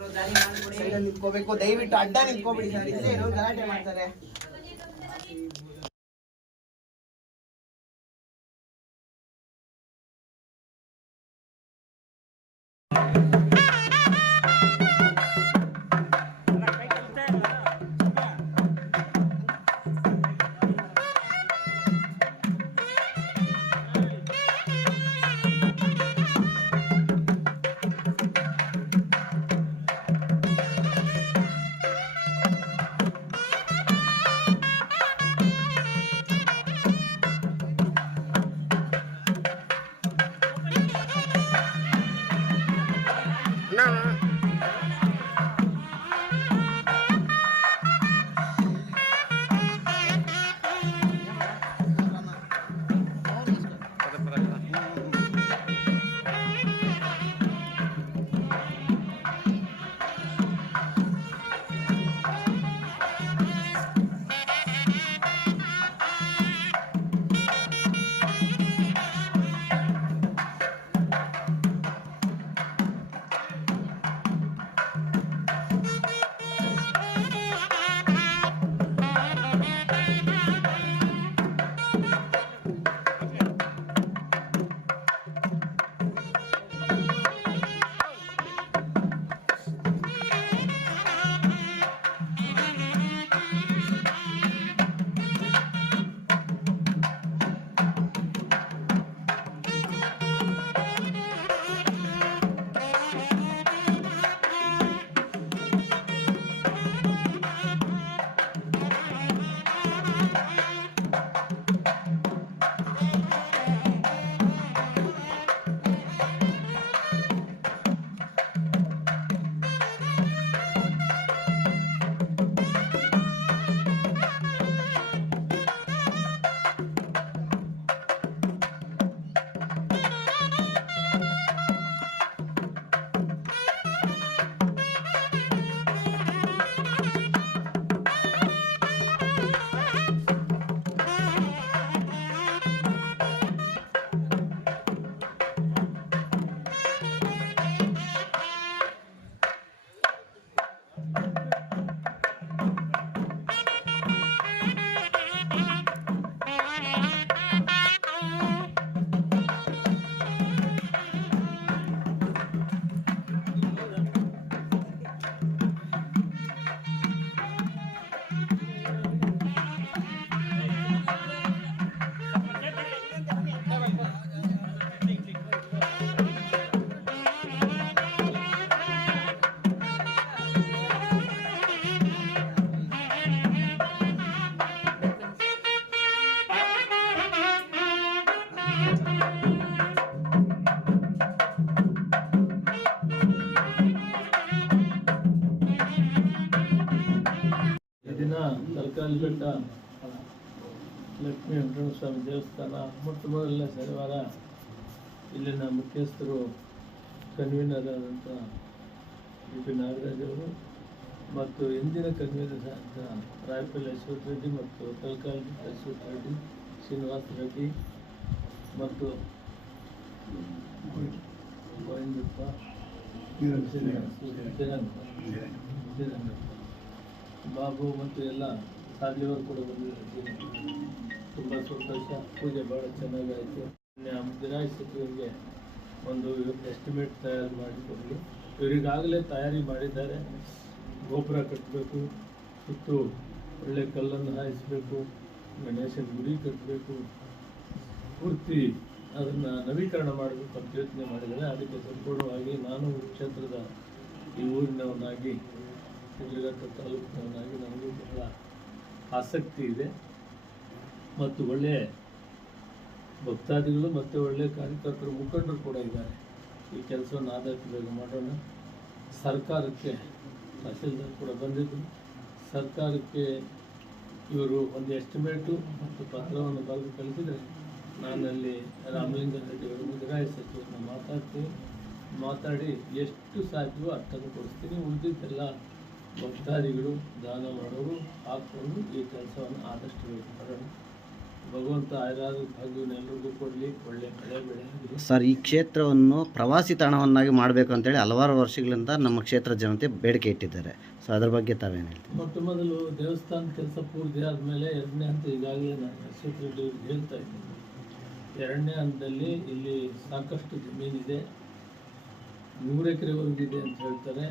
ನಿಂತ್ಕೋಬೇಕು, ದಯವಿಟ್ಟು ಅಡ್ಡ ನಿಂತ್ಕೋಬಿಡಿ ಸರ್, ಇಲ್ಲೇ ಗಲಾಟೆ ಮಾಡ್ತಾರೆ. ತಲಕಾಲು ಬೆಟ್ಟ ಲಕ್ಷ್ಮೀ ವೆಂಕಟೇಶ್ವರ ದೇವಸ್ಥಾನ ಮೊಟ್ಟ ಮೊದಲನೇ ಶನಿವಾರ ಇಲ್ಲಿನ ಮುಖ್ಯಸ್ಥರು ಕನ್ವೀನರ್ ಆದಂಥ ಬಿ ನಾಗರಾಜ್ ಅವರು ಮತ್ತು ಇಂದಿನ ಕನ್ವೀನರ್ ಆದಂಥ ರಾಯಪಲ್ಲಿ ಅಶ್ವಥ್ ರೆಡ್ಡಿ ಮತ್ತು ತಲಕಾಲು ಅಶ್ವಥ್ ರೆಡ್ಡಿ, ಶ್ರೀನಿವಾಸ ರೆಡ್ಡಿ ಮತ್ತು ಗೋವಿಂದಪ್ಪ, ಬಾಬು ಮತ್ತು ಎಲ್ಲ ಸಾಲಿಯವರು ಕೂಡ ಬಂದಿರ್ತೀನಿ. ತುಂಬ ಸಂತೋಷ. ಪೂಜೆ ಭಾಳ ಚೆನ್ನಾಗಿ ಆಯಿತು. ಮುಜರಾಯಿ ಸಚಿವರಿಗೆ ಒಂದು ಎಸ್ಟಿಮೇಟ್ ತಯಾರು ಮಾಡಿಕೊಡಲಿ. ಇವರಿಗಾಗಲೇ ತಯಾರಿ ಮಾಡಿದ್ದಾರೆ. ಗೋಪುರ ಕಟ್ಟಬೇಕು, ಸುತ್ತು ಒಳ್ಳೆ ಕಲ್ಲನ್ನು ಹಾಯಿಸಬೇಕು, ಗಣೇಶನ ಗುಡಿ ಕಟ್ಟಬೇಕು, ಪೂರ್ತಿ ಅದನ್ನು ನವೀಕರಣ ಮಾಡಬೇಕು ಅಂತ ಯೋಚನೆ ಮಾಡಿದ್ದಾರೆ. ಅದಕ್ಕೆ ಸಂಪೂರ್ಣವಾಗಿ ನಾನು ಕ್ಷೇತ್ರದ ಈ ಊರಿನವನಾಗಿ, ಶಿಡ್ಲಘಟ್ಟ ತಾಲೂಕಿನವನಾಗಿ ನನಗೂ ಬಹಳ ಆಸಕ್ತಿ ಇದೆ ಮತ್ತು ಒಳ್ಳೆಯ ಭಕ್ತಾದಿಗಳು ಮತ್ತು ಒಳ್ಳೆಯ ಕಾರ್ಯಕರ್ತರು, ಮುಖಂಡರು ಕೂಡ ಇದ್ದಾರೆ. ಈ ಕೆಲಸವನ್ನು ಆದಷ್ಟು ಬೇಗ ಮಾಡೋಣ. ಸರ್ಕಾರಕ್ಕೆ ತಹಸೀಲ್ದಾರ್ ಕೂಡ ಬಂದಿದ್ದು, ಸರ್ಕಾರಕ್ಕೆ ಇವರು ಒಂದು ಎಸ್ಟಿಮೇಟು ಮತ್ತು ಪತ್ರವನ್ನು ಬರೆದು ಕಳಿಸಿದರೆ ನಾನಲ್ಲಿ ರಾಮಲಿಂಗಾರೆಡ್ಡಿಯವರು ಮುಜರಾಯಿ ಸಚಿವರನ್ನು ಮಾತಾಡಿ ಎಷ್ಟು ಸಾಧ್ಯವೋ ಅಷ್ಟನ್ನು ಕೊಡಿಸ್ತೀನಿ. ಉಳಿದಿದ್ದೆಲ್ಲ ಭಕ್ತಾದಿಗಳು ದಾನ ಮಾಡೋರು ಹಾಕ್ಕೊಂಡು ಈ ಕೆಲಸವನ್ನು ಆದಷ್ಟು ಬೇಗ ಮಾಡೋಣ. ಭಗವಂತ ಆಯುರಾದ ಭಾಗ್ಯವನ್ನು ಎಲ್ರಿಗೂ ಕೊಡಲಿ, ಒಳ್ಳೆ ಮಳೆ ಬೆಳೆ ಆಗಲಿ. ಸರ್, ಈ ಕ್ಷೇತ್ರವನ್ನು ಪ್ರವಾಸಿ ತಾಣವನ್ನಾಗಿ ಮಾಡಬೇಕು ಅಂತೇಳಿ ಹಲವಾರು ವರ್ಷಗಳಿಂದ ನಮ್ಮ ಕ್ಷೇತ್ರ ಜನತೆ ಬೇಡಿಕೆ ಇಟ್ಟಿದ್ದಾರೆ. ಸೊ ಅದ್ರ ಬಗ್ಗೆ ತಾವೇನು ಹೇಳ್ತೀವಿ? ಮೊಟ್ಟ ಮೊದಲು ದೇವಸ್ಥಾನ ಕೆಲಸ ಪೂರ್ತಿ ಆದಮೇಲೆ ಎರಡನೇ ಹಂತ ಈಗಾಗಲೇ ನಾನು ಅಶ್ವಥ್ ರೆಡ್ಡಿ ಅವ್ರಿಗೆ ಹೇಳ್ತಾ ಇದ್ದೀನಿ. ಎರಡನೇ ಹಂತದಲ್ಲಿ ಇಲ್ಲಿ ಸಾಕಷ್ಟು ಜಮೀನಿದೆ, 100 ಎಕರೆವರೆಗೂ ಇದೆ ಅಂತ ಹೇಳ್ತಾರೆ.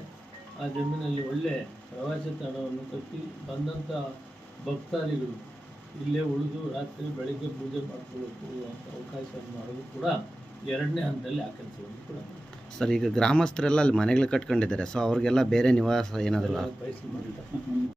ಆ ಜಮೀನಲ್ಲಿ ಒಳ್ಳೆ ಪ್ರವಾಸಿ ತಾಣವನ್ನು ಕಟ್ಟಿ ಬಂದಂಥ ಭಕ್ತಾದಿಗಳು ಇಲ್ಲೇ ಉಳಿದು ರಾತ್ರಿ ಬೆಳಗ್ಗೆ ಪೂಜೆ ಮಾಡ್ಕೊಳ್ಳೋಕ್ಕೂ ಅವಕಾಶವನ್ನು ಮಾಡೋದು ಕೂಡ ಎರಡನೇ ಹಂತದಲ್ಲಿ ಆ ಕೆಲಸವನ್ನು ಕೂಡ ಸರ್, ಈಗ ಗ್ರಾಮಸ್ಥರೆಲ್ಲ ಅಲ್ಲಿ ಮನೆಗಳು ಕಟ್ಕೊಂಡಿದ್ದಾರೆ. ಸೊ ಅವ್ರಿಗೆಲ್ಲ ಬೇರೆ ನಿವಾಸ ಏನಾದರೂ ಬಯಸಿ ಮಾಡಿದ್ದಾರೆ.